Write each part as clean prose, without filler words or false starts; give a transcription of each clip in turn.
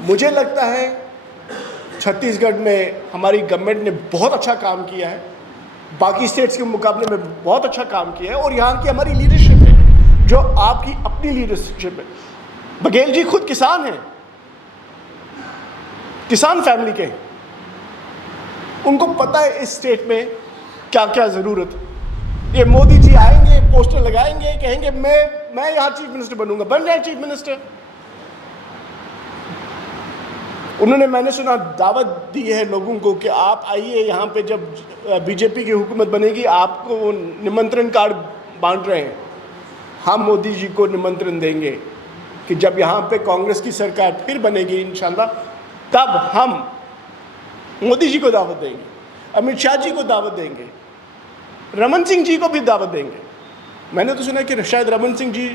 मुझे लगता है छत्तीसगढ़ में हमारी गवर्नमेंट ने बहुत अच्छा काम किया है, बाकी स्टेट्स के मुकाबले में बहुत अच्छा काम किया है। और यहाँ की हमारी लीडरशिप है जो आपकी अपनी लीडरशिप है। बघेल जी खुद किसान हैं, किसान फैमिली के, उनको पता है इस स्टेट में क्या क्या ज़रूरत है। ये मोदी जी आएंगे, पोस्टर लगाएंगे, कहेंगे मैं यहाँ चीफ मिनिस्टर बनूंगा, बन जाए चीफ मिनिस्टर। उन्होंने, मैंने सुना, दावत दी है लोगों को कि आप आइए यहाँ पे, जब बीजेपी की हुकूमत बनेगी आपको निमंत्रण कार्ड बांट रहे हैं। हम मोदी जी को निमंत्रण देंगे कि जब यहाँ पे कांग्रेस की सरकार फिर बनेगी इंशाल्लाह, तब हम मोदी जी को दावत देंगे, अमित शाह जी को दावत देंगे, रमन सिंह जी को भी दावत देंगे। मैंने तो सुना कि शायद रमन सिंह जी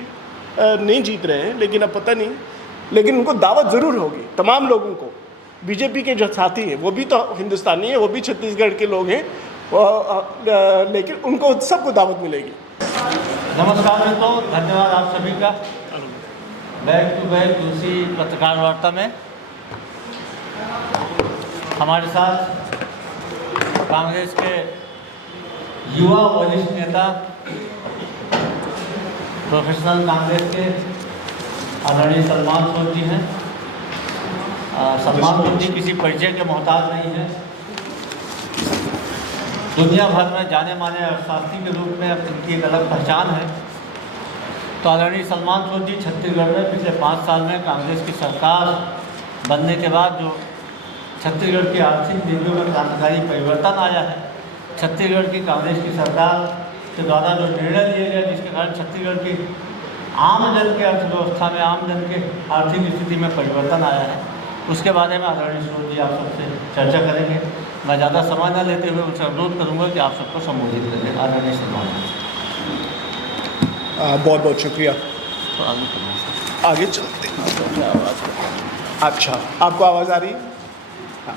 नहीं जीत रहे हैं, लेकिन अब पता नहीं, लेकिन उनको दावत ज़रूर होगी। तमाम लोगों को, बीजेपी के जो साथी हैं वो भी तो हिंदुस्तानी हैं, वो भी छत्तीसगढ़ के लोग हैं, लेकिन उनको सबको दावत मिलेगी। नमस्कार दोस्तों, धन्यवाद आप सभी का। बैक टू बैक दूसरी पत्रकार वार्ता में हमारे साथ कांग्रेस के युवा वरिष्ठ नेता, प्रोफेशनल कांग्रेस के आदरणीय सलमान सोद जी हैं। सलमान सोद जी किसी परिचय के मोहताज नहीं हैं। दुनिया भर में जाने माने अर्थशास्त्री के रूप में अब इनकी एक अलग पहचान है। तो आदरणीय सलमान सोद जी छत्तीसगढ़ में पिछले 5 साल में कांग्रेस की सरकार बनने के बाद जो छत्तीसगढ़ की आर्थिक नीतियों में क्रांतिकारी परिवर्तन आया है, छत्तीसगढ़ की कांग्रेस की सरकार के द्वारा जो निर्णय लिए गए जिसके कारण छत्तीसगढ़ की आम जन की अर्थव्यवस्था में, आम जन के आर्थिक स्थिति में परिवर्तन आया है, उसके बारे में आदरणीय सोद जी आप सबसे चर्चा करेंगे। मैं ज़्यादा समय न लेते हुए उनसे अनुरोध करूँगा कि आप सबको संबोधित करें। आदरणीय सलमान। बहुत बहुत शुक्रिया। तो आगे चलते हैं। अच्छा, आपको आवाज़ आ रही है? हाँ।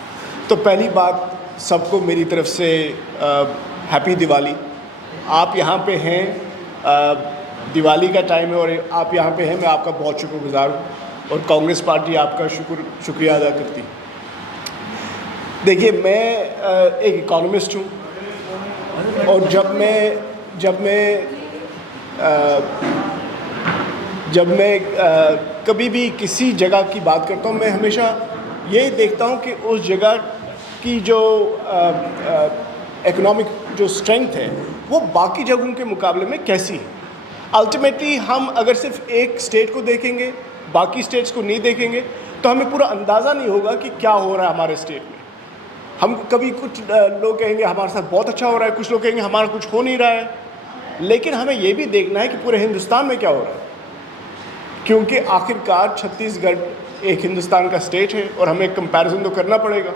तो पहली बात, सबको मेरी तरफ से हैप्पी दिवाली। आप यहाँ पे हैं, दिवाली का टाइम है और आप यहाँ पे हैं, मैं आपका बहुत शुक्रगुजार हूँ और कांग्रेस पार्टी आपका शुक्रिया अदा करती है। देखिए, मैं एक इकोनॉमिस्ट हूँ और जब मैं कभी भी किसी जगह की बात करता हूँ, मैं हमेशा यही देखता हूँ कि उस जगह की जो इकोनॉमिक जो स्ट्रेंथ है वो बाकी जगहों के मुकाबले में कैसी है। अल्टीमेटली हम अगर सिर्फ एक स्टेट को देखेंगे, बाकी स्टेट्स को नहीं देखेंगे, तो हमें पूरा अंदाज़ा नहीं होगा कि क्या हो रहा है हमारे स्टेट में। हम कभी, कुछ लोग कहेंगे हमारे साथ बहुत अच्छा हो रहा है, कुछ लोग कहेंगे हमारा कुछ हो नहीं रहा है, लेकिन हमें ये भी देखना है कि पूरे हिंदुस्तान में क्या हो रहा है, क्योंकि आखिरकार छत्तीसगढ़ एक हिंदुस्तान का स्टेट है और हमें कंपैरिजन तो करना पड़ेगा।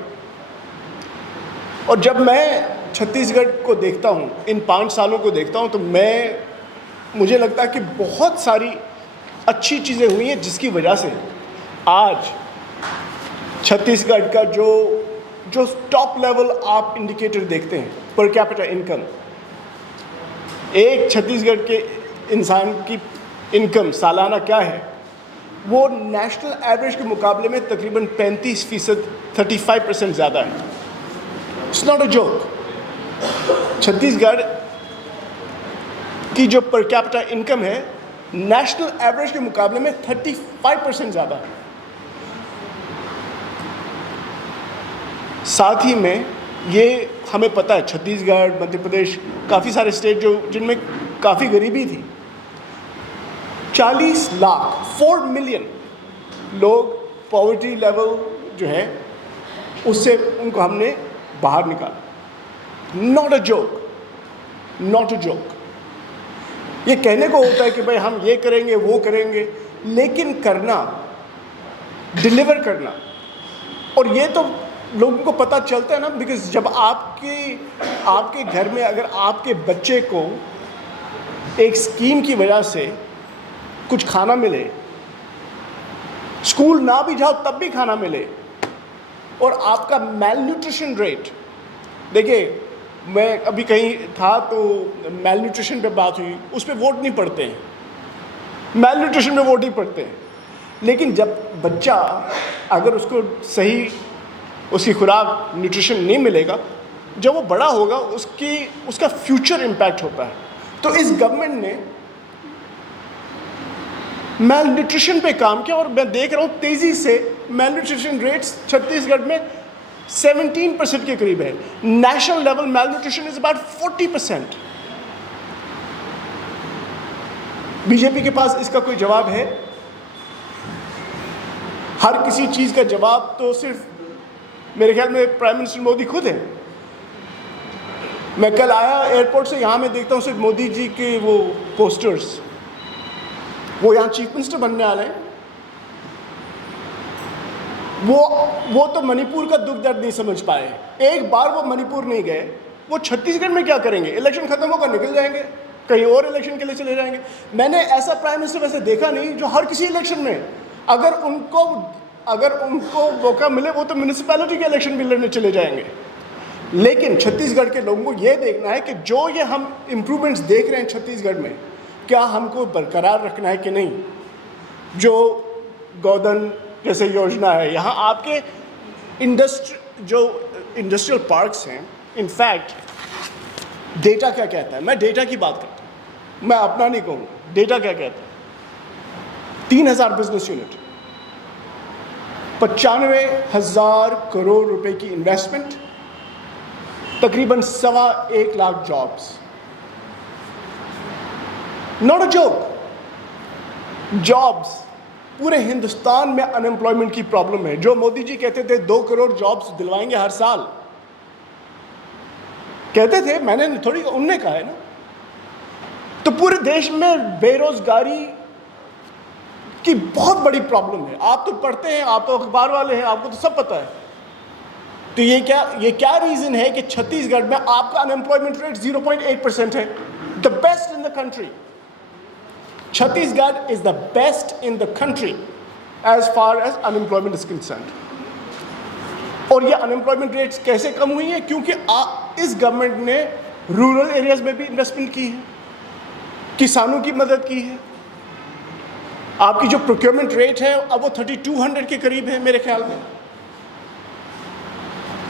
और जब मैं छत्तीसगढ़ को देखता हूँ, इन 5 सालों को देखता हूँ, तो मुझे लगता है कि बहुत सारी अच्छी चीज़ें हुई हैं जिसकी वजह से आज छत्तीसगढ़ का जो टॉप लेवल आप इंडिकेटर देखते हैं, पर कैपिटा इनकम, एक छत्तीसगढ़ के इंसान की इनकम सालाना क्या है, वो नेशनल एवरेज के मुकाबले में तकरीबन 35%, 35% ज़्यादा है। It's not a joke. Chhattisgarh की जो पर कैपिटा इनकम है नेशनल एवरेज के मुकाबले में 35% ज़्यादा है। साथ ही में ये हमें पता है, छत्तीसगढ़, मध्य प्रदेश, काफ़ी सारे स्टेट जिनमें काफ़ी गरीबी थी, 40 लाख 4 मिलियन लोग पॉवर्टी लेवल जो है उससे उनको हमने बाहर निकाला। Not a joke, not a joke. ये कहने को होता है कि भाई हम ये करेंगे, वो करेंगे, लेकिन करना, डिलीवर करना, और ये तो लोगों को पता चलता है ना, बिकॉज जब आपके घर में अगर आपके बच्चे को एक स्कीम की वजह से कुछ खाना मिले, स्कूल ना भी जाओ तब भी खाना मिले, और आपका मेल न्यूट्रिशन रेट, देखिए मैं अभी कहीं था तो मेल न्यूट्रिशन पे बात हुई, उस पर वोट नहीं पड़ते हैं, मेल न्यूट्रिशन पे वोट नहीं पड़ते हैं, लेकिन जब बच्चा अगर उसको सही उसकी खुराक न्यूट्रिशन नहीं मिलेगा, जब वो बड़ा होगा उसका फ्यूचर इम्पैक्ट होता है। तो इस गवर्नमेंट ने मैल न्यूट्रिशन पे काम किया और मैं देख रहा हूँ तेज़ी से मैल न्यूट्रिशन रेट्स छत्तीसगढ़ में 17% के करीब है। National level malnutrition is about 40%। BJP के पास इसका कोई जवाब है? हर किसी चीज़ का जवाब तो सिर्फ मेरे ख्याल में प्राइम मिनिस्टर मोदी खुद है। मैं कल आया एयरपोर्ट से, यहाँ मैं देखता हूँ सिर्फ मोदी जी के वो पोस्टर्स, वो यहाँ चीफ मिनिस्टर बनने आ रहे हैं। वो तो मणिपुर का दुख दर्द नहीं समझ पाए, एक बार वो मणिपुर नहीं गए, वो छत्तीसगढ़ में क्या करेंगे? इलेक्शन खत्म होकर निकल जाएंगे, कहीं और इलेक्शन के लिए चले जाएंगे। मैंने ऐसा प्राइम मिनिस्टर वैसे देखा नहीं जो हर किसी इलेक्शन में अगर उनको मौका मिले वो तो म्यूनिसिपैलिटी के इलेक्शन भी लड़ने चले जाएंगे। लेकिन छत्तीसगढ़ के लोगों को ये देखना है कि जो ये हम इम्प्रूवमेंट्स देख रहे हैं छत्तीसगढ़ में, क्या हमको बरकरार रखना है कि नहीं। जो गोधन जैसे योजना है, यहाँ आपके इंडस्ट्रियल पार्क्स हैं, इनफैक्ट डेटा क्या कहता है, मैं डेटा की बात करता हूँ, मैं अपना नहीं कहूँगा, डेटा क्या कहता है। 3000 बिजनेस यूनिट, 95,000 करोड़ रुपए की इन्वेस्टमेंट, तकरीबन 1.25 lakh jobs. Not a joke. Jobs, पूरे हिंदुस्तान में अनएम्प्लॉयमेंट की प्रॉब्लम है। जो मोदी जी कहते थे 2 करोड़ जॉब्स दिलवाएंगे हर साल, कहते थे, मैंने थोड़ी, उनने कहा है ना। तो पूरे देश में बेरोजगारी की बहुत बड़ी प्रॉब्लम है। आप तो पढ़ते हैं, आप तो अखबार वाले हैं, आपको तो सब पता है। तो ये क्या रीजन है कि छत्तीसगढ़ में आपका अनएम्प्लॉयमेंट रेट 0.8% है, the best in the country. Chhattisgarh is the best in the country as far as unemployment is concerned. और ये अनएम्प्लॉयमेंट रेट्स कैसे कम हुई है? क्योंकि इस गवर्नमेंट ने रूरल एरियाज में भी इन्वेस्टमेंट की है, किसानों की मदद की है। आपकी जो प्रोक्योरमेंट रेट है अब वो 3200 के करीब है मेरे ख्याल में।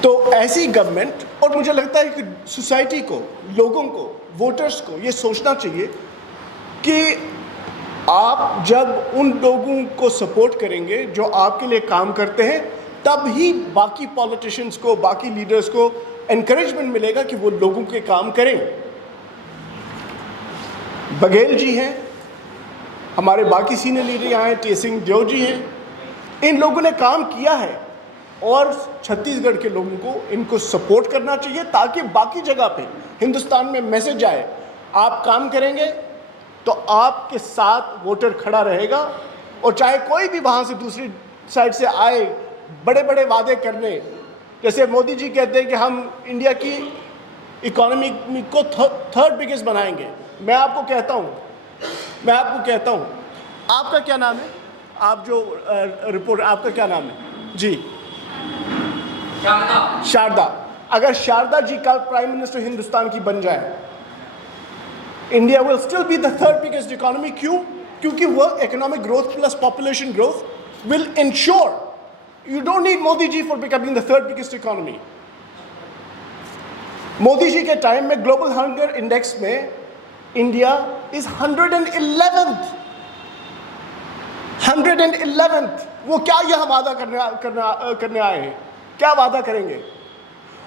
तो ऐसी गवर्नमेंट, और मुझे लगता है कि सोसाइटी को, लोगों को, वोटर्स को ये सोचना चाहिए कि आप जब उन लोगों को सपोर्ट करेंगे जो आपके लिए काम करते हैं, तब ही बाकी पॉलिटिशियंस को, बाकी लीडर्स को एनकरेजमेंट मिलेगा कि वो लोगों के काम करें। बघेल जी हैं, हमारे बाकी सीनियर लीडर यहाँ हैं, टी सिंहदेव जी हैं, इन लोगों ने काम किया है और छत्तीसगढ़ के लोगों को इनको सपोर्ट करना चाहिए ताकि बाकी जगह पे हिंदुस्तान में मैसेज आए, आप काम करेंगे तो आपके साथ वोटर खड़ा रहेगा। और चाहे कोई भी वहाँ से दूसरी साइड से आए बड़े बड़े वादे करने, जैसे मोदी जी कहते हैं कि हम इंडिया की इकोनॉमी को थर्ड बिगेस्ट बनाएंगे। मैं आपको कहता हूँ, आपका क्या नाम है? आप जो रिपोर्ट, आपका क्या नाम है जी? शारदा। अगर शारदा जी कल प्राइम मिनिस्टर हिंदुस्तान की बन जाए, India will still be the third biggest economy. क्यों? क्योंकि वो economic growth plus population growth will ensure you don't need Modi ji for becoming the third biggest economy. Modi ji के टाइम में ग्लोबल हंगर इंडेक्स में इंडिया इज 111th। वो क्या यह वादा करने आए हैं? क्या वादा करेंगे?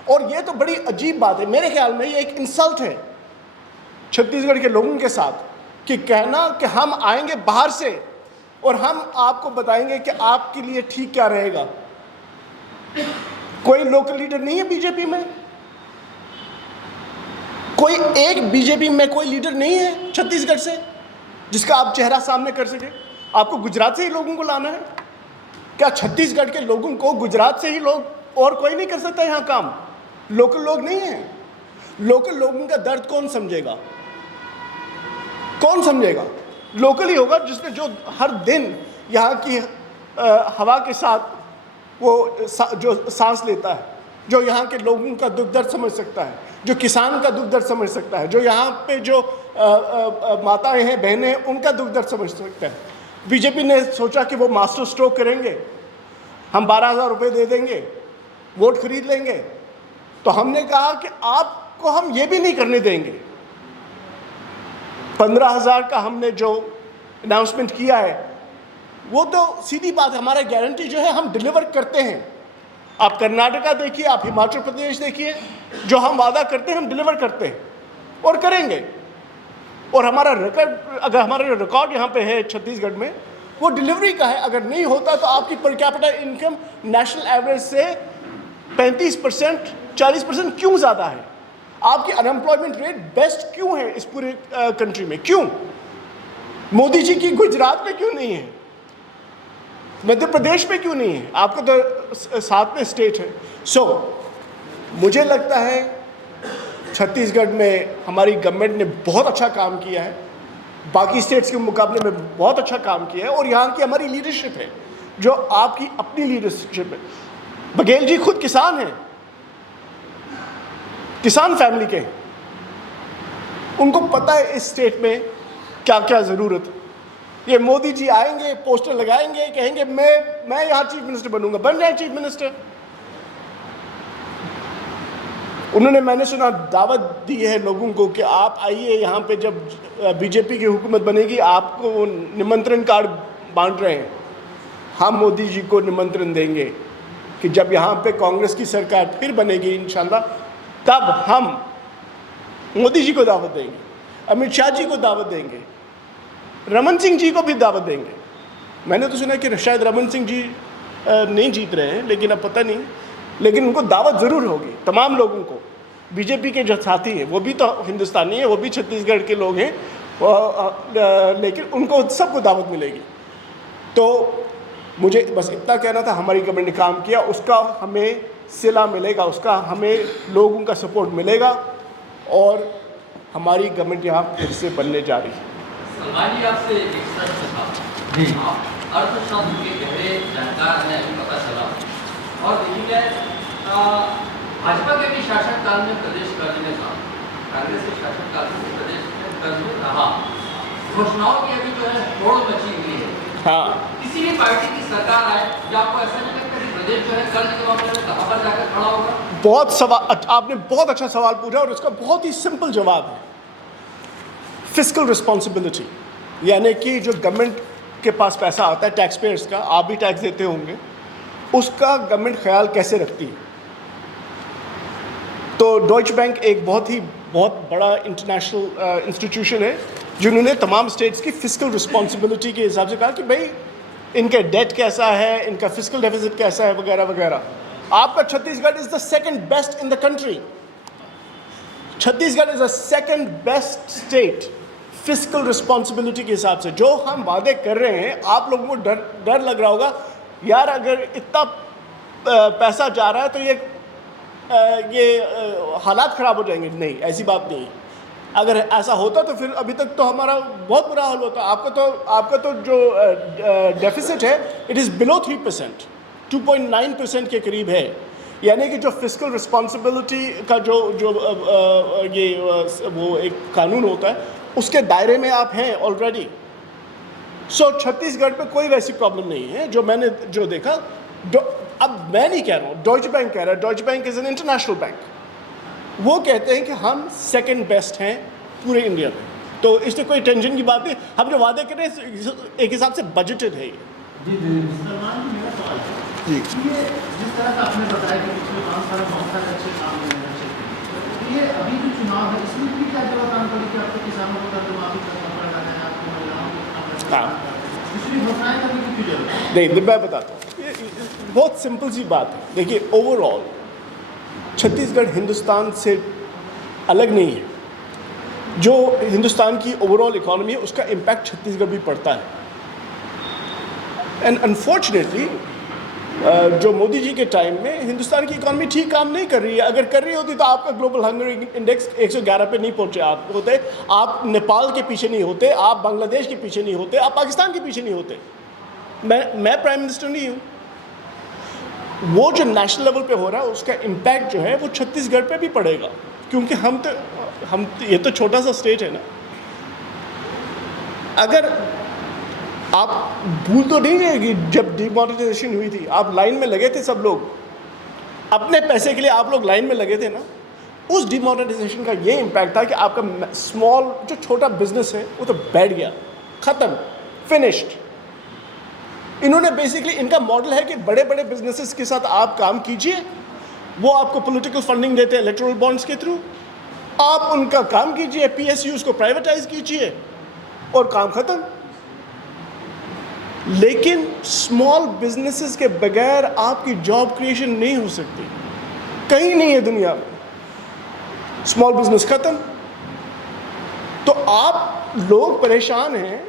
और ये तो बड़ी अजीब बात है, मेरे ख्याल में ये एक इंसल्ट है छत्तीसगढ़ के लोगों के साथ कि कहना कि हम आएंगे बाहर से और हम आपको बताएंगे कि आपके लिए ठीक क्या रहेगा। कोई लोकल लीडर नहीं है बीजेपी में? कोई एक बीजेपी में कोई लीडर नहीं है छत्तीसगढ़ से जिसका आप चेहरा सामने कर सके? आपको गुजरात से ही लोगों को लाना है क्या? छत्तीसगढ़ के लोगों को गुजरात से ही लोग, और कोई नहीं कर सकता यहाँ काम? लोकल लोग नहीं है। लोकल लोगों का दर्द कौन समझेगा? कौन समझेगा? लोकल ही होगा जिसने, जो हर दिन यहाँ की हवा के साथ वो जो सांस लेता है, जो यहाँ के लोगों का दुख दर्द समझ सकता है, जो किसान का दुख दर्द समझ सकता है, जो यहाँ पे जो माताएं हैं, बहनें हैं, उनका दुख दर्द समझ सकता है। बीजेपी ने सोचा कि वो मास्टर स्ट्रोक करेंगे, हम 12,000 रुपये दे देंगे, वोट खरीद लेंगे। तो हमने कहा कि आपको हम ये भी नहीं करने देंगे। 15,000 का हमने जो अनाउंसमेंट किया है वो तो सीधी बात है, हमारा गारंटी जो है हम डिलीवर करते हैं। आप कर्नाटका देखिए, आप हिमाचल प्रदेश देखिए, जो हम वादा करते हैं हम डिलीवर करते हैं और करेंगे। और हमारा रिकॉर्ड, अगर हमारा रिकॉर्ड यहाँ पे है छत्तीसगढ़ में, वो डिलीवरी का है। अगर नहीं होता तो आपकी per capita income national average से 35%, 40% क्यों ज़्यादा है? आपकी अनएम्प्लॉयमेंट रेट बेस्ट क्यों है इस पूरे कंट्री में? क्यों? मोदी जी की गुजरात में क्यों नहीं है? मध्य प्रदेश में क्यों नहीं है? आपको तो साथ में स्टेट है। मुझे लगता है छत्तीसगढ़ में हमारी गवर्नमेंट ने बहुत अच्छा काम किया है, बाकी स्टेट्स के मुकाबले में बहुत अच्छा काम किया है। और यहाँ की हमारी लीडरशिप है जो आपकी अपनी लीडरशिप है। बघेल जी खुद किसान हैं, किसान फैमिली के, उनको पता है इस स्टेट में क्या क्या ज़रूरत है। ये मोदी जी आएंगे, पोस्टर लगाएंगे, कहेंगे मैं यहाँ चीफ मिनिस्टर बनूंगा, बन जाए चीफ मिनिस्टर। उन्होंने, मैंने सुना, दावत दी है लोगों को कि आप आइए यहाँ पे, जब बीजेपी की हुकूमत बनेगी आपको निमंत्रण कार्ड बांट रहे हैं। हम मोदी जी को निमंत्रण देंगे कि जब यहाँ पे कांग्रेस की सरकार फिर बनेगी इंशाल्लाह, तब हम मोदी जी को दावत देंगे, अमित शाह जी को दावत देंगे, रमन सिंह जी को भी दावत देंगे। मैंने तो सुना कि शायद रमन सिंह जी नहीं जीत रहे हैं, लेकिन अब पता नहीं, लेकिन उनको दावत ज़रूर होगी। तमाम लोगों को, बीजेपी के जो साथी हैं वो भी तो हिंदुस्तानी हैं, वो भी छत्तीसगढ़ के लोग हैं, लेकिन उनको सबको दावत मिलेगी। तो मुझे बस इतना कहना था, हमारी गवर्नमेंट ने काम किया, उसका हमें सिला मिलेगा, उसका हमें लोगों का सपोर्ट मिलेगा और हमारी गवर्नमेंट यहाँ फिर से बनने जा रही है। सलमान जी, आपसे एक प्रश्न था। जी। आप अर्थशास्त्र के गहरे जानकार हैं, पता चला। और देखिए, भाजपा के भी शासनकाल में प्रदेश कर्ज में था, कांग्रेस के शासनकाल में प्रदेश में कर्ज में रहा। घोषणाओं की अभी जो है होड़ मची हुई है। हाँ, किसी भी पार्टी की सरकार आए, जो आपको ऐसा नहीं लगता कि प्रदेश जो है कर्ज के मामले में कहाँ पर जाकर खड़ा होगा? बहुत सवाल, आपने बहुत अच्छा सवाल पूछा और उसका बहुत ही सिंपल जवाब है, फिस्कल रिस्पॉन्सिबिलिटी। यानी कि जो गवर्नमेंट के पास पैसा आता है टैक्स पेयर्स का, आप भी टैक्स देते होंगे, उसका गवर्नमेंट ख्याल कैसे रखती है। तो डॉइच बैंक एक बहुत बड़ा इंटरनेशनल इंस्टीट्यूशन है, जिन्होंने तमाम स्टेट्स की फिस्कल रिस्पॉन्सिबिलिटी के हिसाब से कहा कि भाई इनका डेट कैसा है, इनका फिस्कल डेफिसिट कैसा है, वगैरह वगैरह। आपका Chhattisgarh is the second best in the country. Chhattisgarh is the second best state fiscal responsibility के हिसाब से। जो हम वादे कर रहे हैं, आप लोगों को डर लग रहा होगा, यार अगर इतना पैसा जा रहा है तो ये हालात ख़राब हो जाएंगे। नहीं, ऐसी बात नहीं। अगर ऐसा होता तो फिर अभी तक तो हमारा बहुत बुरा हाल होता। आपका तो जो डेफिसिट है इट इज़ बिलो 3%, 2.9% के करीब है। यानी कि जो फिस्कल रिस्पॉन्सिबिलिटी का जो वो एक कानून होता है, उसके दायरे में आप हैं ऑलरेडी। छत्तीसगढ़ पे कोई वैसी प्रॉब्लम नहीं है जो मैंने देखा। अब मैं नहीं कह रहा हूँ, डॉइच बैंक कह रहा है। Deutsche bank is an international bank. वो कहते हैं कि हम सेकंड बेस्ट हैं पूरे इंडिया में। तो इसमें कोई टेंशन की बात नहीं। हम जो वादे कर रहे हैं एक हिसाब से बजटेड है ये। जी जी। सलमान जी, मेरा सवाल है जी। ये जिस तरह का आपने बताया कि पिछले 5 साल में बहुत सारे अच्छे काम हुए हैं, तो ये अभी जो चुनाव है इसमें भी क्या जरूरत आने पड़ी कि आपको किसानों को कर्ज माफी करना पड़ रहा है, आपको महिलाओं को इतना पैसा हाँ। दूसरी घोषणाएं करने की क्यों जरूरत है? नहीं, मैं बताता हूँ, ये बहुत सिंपल सी बात है। देखिए, ओवरऑल छत्तीसगढ़ हिंदुस्तान से अलग नहीं है। जो हिंदुस्तान की ओवरऑल इकोनॉमी है उसका इम्पैक्ट छत्तीसगढ़ भी पड़ता है। एंड अनफॉर्चुनेटली जो मोदी जी के टाइम में हिंदुस्तान की इकोनॉमी ठीक काम नहीं कर रही है। अगर कर रही होती तो आपका ग्लोबल हंगर इंडेक्स 111 पे नहीं पहुंचे आप होते, आप नेपाल के पीछे नहीं होते, आप बांग्लादेश के पीछे नहीं होते, आप पाकिस्तान के पीछे नहीं होते। मैं प्राइम मिनिस्टर नहीं हूँ। वो जो नेशनल लेवल पे हो रहा है उसका इम्पैक्ट जो है वो छत्तीसगढ़ पे भी पड़ेगा, क्योंकि हम ये तो छोटा सा स्टेट है ना। अगर आप भूल तो नहीं गए कि जब डिमोनेटाइजेशन हुई थी आप लाइन में लगे थे, सब लोग अपने पैसे के लिए आप लोग लाइन में लगे थे ना। उस डिमोनेटाइजेशन का ये इम्पैक्ट था कि आपका स्मॉल जो छोटा बिजनेस है वो तो बैठ गया, ख़त्म, फिनिश्ड। इन्होंने बेसिकली, इनका मॉडल है कि बड़े बड़े बिजनेसेस के साथ आप काम कीजिए, वो आपको पॉलिटिकल फंडिंग देते हैं इलेक्टोरल बॉन्ड्स के थ्रू, आप उनका काम कीजिए, पीएसयूज को प्राइवेटाइज कीजिए और काम ख़त्म। लेकिन स्मॉल बिजनेसेस के बगैर आपकी जॉब क्रिएशन नहीं हो सकती, कहीं नहीं है दुनिया में। स्मॉल बिजनेस खत्म। तो आप लोग परेशान हैं,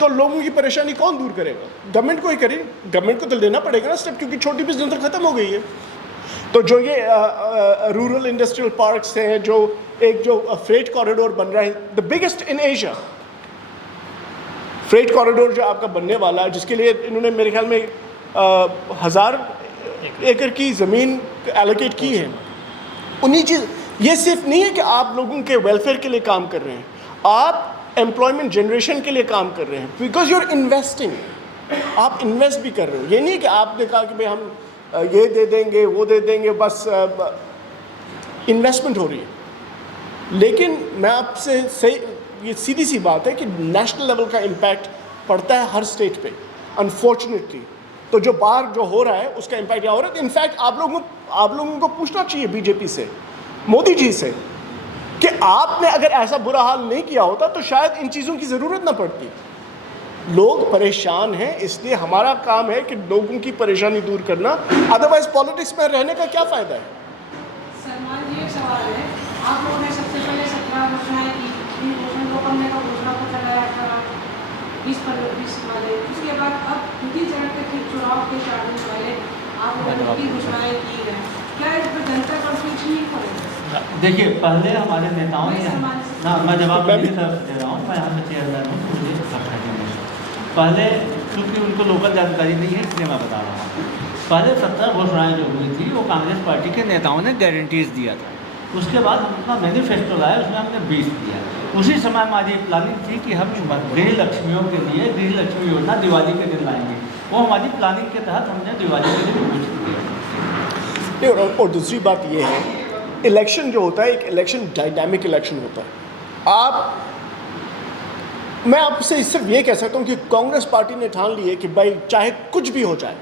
तो लोगों की परेशानी कौन दूर करेगा? गवर्नमेंट को ही करे, गवर्नमेंट को तो लेना पड़ेगा ना स्टेप, क्योंकि छोटी बिजनेस तो खत्म हो गई है। तो जो ये रूरल इंडस्ट्रियल पार्क्स हैं, जो फ्रेट कॉरिडोर बन रहा है, the biggest in Asia freight corridor जो आपका बनने वाला है, जिसके लिए इन्होंने मेरे ख्याल में 1000 एकड़ की ज़मीन एलोकेट की है। उन्हीं चीज़, ये सिर्फ नहीं है कि आप लोगों के वेलफेयर के लिए काम कर रहे हैं, आप एम्प्लॉयमेंट जनरेशन के लिए काम कर रहे हैं, बिकॉज यू आर इन्वेस्टिंग, आप इन्वेस्ट भी कर रहे हो। ये नहीं कि आपने कहा कि भाई हम ये दे देंगे वो दे देंगे, बस इन्वेस्टमेंट हो रही है। लेकिन मैं आपसे सही, ये सीधी सी बात है कि नेशनल लेवल का इम्पैक्ट पड़ता है हर स्टेट पे अनफॉर्चुनेटली। तो जो बाहर जो हो रहा है उसका इम्पैक्ट क्या हो रहा है? इनफैक्ट आप लोगों को पूछना चाहिए बीजेपी से, मोदी जी से, कि आपने अगर ऐसा बुरा हाल नहीं किया होता तो शायद इन चीज़ों की ज़रूरत ना पड़ती। लोग परेशान हैं, इसलिए हमारा काम है कि लोगों की परेशानी दूर करना, अदरवाइज पॉलिटिक्स में रहने का क्या फ़ायदा है? सलमान जी, एक सवाल है। आप लोगों ने सबसे पहले 17 घोषणाएं की, घोषणा को करने का घोषणा पत्र लाया था 20 वाले, उसके बाद अब दूसरी चरण के चुनाव के 4 दिन पहले आप लोगों की घोषणाएं की हैं, क्या इस पर जनता कॉन्फ्लिक्ट नहीं पड़ेगा? देखिए, पहले हमारे नेताओं ने ना, मैं जवाब मैं मेरी तरफ दे रहा हूँ, मैं यहाँ पे चेयरमैन हूँ, मुझे रखा है। पहले चूँकि उनको लोकल जानकारी नहीं है इसलिए मैं बता रहा हूँ। पहले 70 घोषणाएँ जो हुई थी वो कांग्रेस पार्टी के नेताओं ने गारंटीज दिया था। उसके बाद अपना मैनिफेस्टो लाया, उसमें हमने 20 दिया। उसी समय हमारी प्लानिंग थी कि हम गृह लक्ष्मियों के लिए गृह लक्ष्मी योजना दिवाली के दिन लाएंगे। वो हमारी प्लानिंग के तहत हमने दिवाली के दिन कुछ किया। और दूसरी बात ये है, इलेक्शन जो होता है, एक इलेक्शन डायनामिक इलेक्शन होता है। मैं आपसे सिर्फ ये कह सकता हूँ कि कांग्रेस पार्टी ने ठान ली है कि भाई चाहे कुछ भी हो जाए,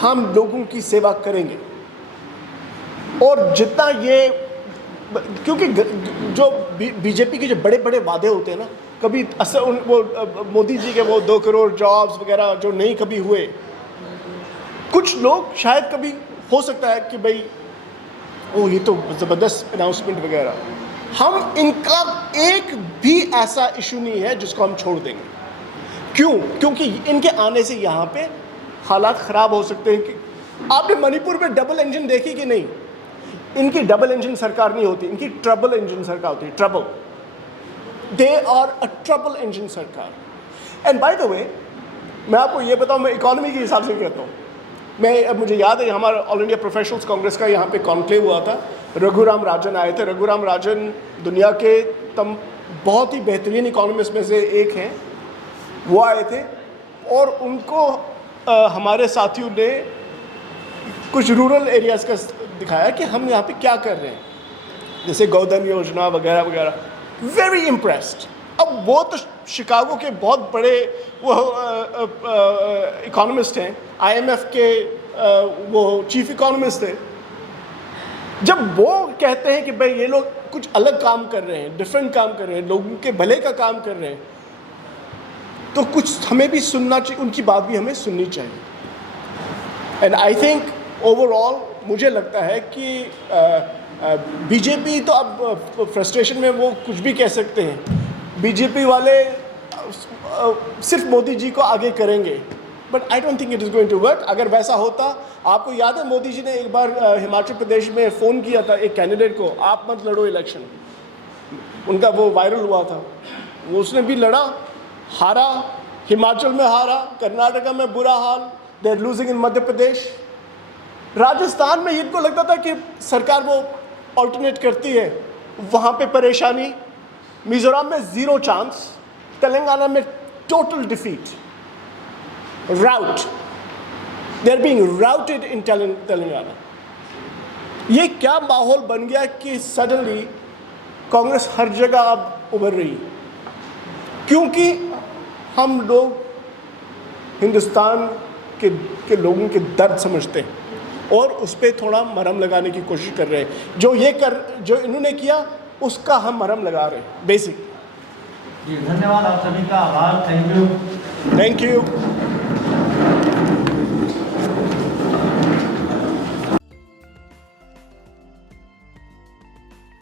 हम लोगों की सेवा करेंगे। और जितना ये, क्योंकि जो बीजेपी के जो बड़े बड़े वादे होते हैं ना, कभी वो मोदी जी के वो 2 करोड़ जॉब्स वगैरह जो नहीं कभी हुए, कुछ लोग शायद कभी हो सकता है कि भाई ओ ये तो ज़बरदस्त अनाउंसमेंट वगैरह, हम इनका एक भी ऐसा इशू नहीं है जिसको हम छोड़ देंगे। क्यों? क्योंकि इनके आने से यहाँ पे हालात ख़राब हो सकते हैं। कि आपने मणिपुर में डबल इंजन देखी कि नहीं? इनकी डबल इंजन सरकार नहीं होती, इनकी ट्रबल इंजन सरकार होती है। Trouble, they are a trouble engine सरकार। एंड बाय द वे, मैं आपको ये बताऊँ, मैं इकोनॉमी के हिसाब से कहता हूँ। मुझे याद है हमारा ऑल इंडिया प्रोफेशनल्स कांग्रेस का यहाँ पे कॉन्क्लेव हुआ था, रघुराम राजन आए थे। रघुराम राजन दुनिया के बहुत ही बेहतरीन इकोनॉमिस्ट में से एक हैं, वो आए थे और उनको हमारे साथियों ने कुछ रूरल एरियाज़ का दिखाया कि हम यहाँ पे क्या कर रहे हैं, जैसे गोधन योजना वगैरह वगैरह। Very impressed. अब वो तो शिकागो के बहुत बड़े वो इकोनॉमिस्ट हैं, IMF के वो चीफ इकोनॉमिस्ट थे। जब वो कहते हैं कि भाई ये लोग कुछ अलग काम कर रहे हैं, डिफरेंट काम कर रहे हैं, लोगों के भले का काम कर रहे हैं, तो कुछ हमें भी सुनना चाहिए, उनकी बात भी हमें सुननी चाहिए। एंड आई थिंक ओवरऑल मुझे लगता है कि बीजेपी तो अब फ्रस्ट्रेशन में वो कुछ भी कह सकते हैं। बीजेपी वाले सिर्फ मोदी जी को आगे करेंगे, but I don't think it is going to work. अगर वैसा होता, आपको याद है मोदी जी ने एक बार हिमाचल प्रदेश में फ़ोन किया था एक कैंडिडेट को, आप मत लड़ो इलेक्शन, उनका वो वायरल हुआ था। वो उसने भी लड़ा, हारा, हिमाचल में हारा, कर्नाटका में बुरा हाल, they are losing in Madhya Pradesh. Rajasthan में इनको लगता था कि सरकार वो ऑल्टरनेट करती है, वहाँ पे परेशानी। मिज़ोरम में 0 चांस, तेलंगाना में total defeat, rout. They're being routed in Telangana. ये क्या माहौल बन गया कि सडनली कांग्रेस हर जगह अब उभर रही है, क्योंकि हम लोग हिंदुस्तान के लोगों के दर्द समझते हैं और उस पर थोड़ा मरहम लगाने की कोशिश कर रहे हैं। जो इन्होंने किया उसका हम मरहम लगा रहे हैं बेसिक। जी धन्यवाद, आप सभी का आभार। Thank you. Thank you.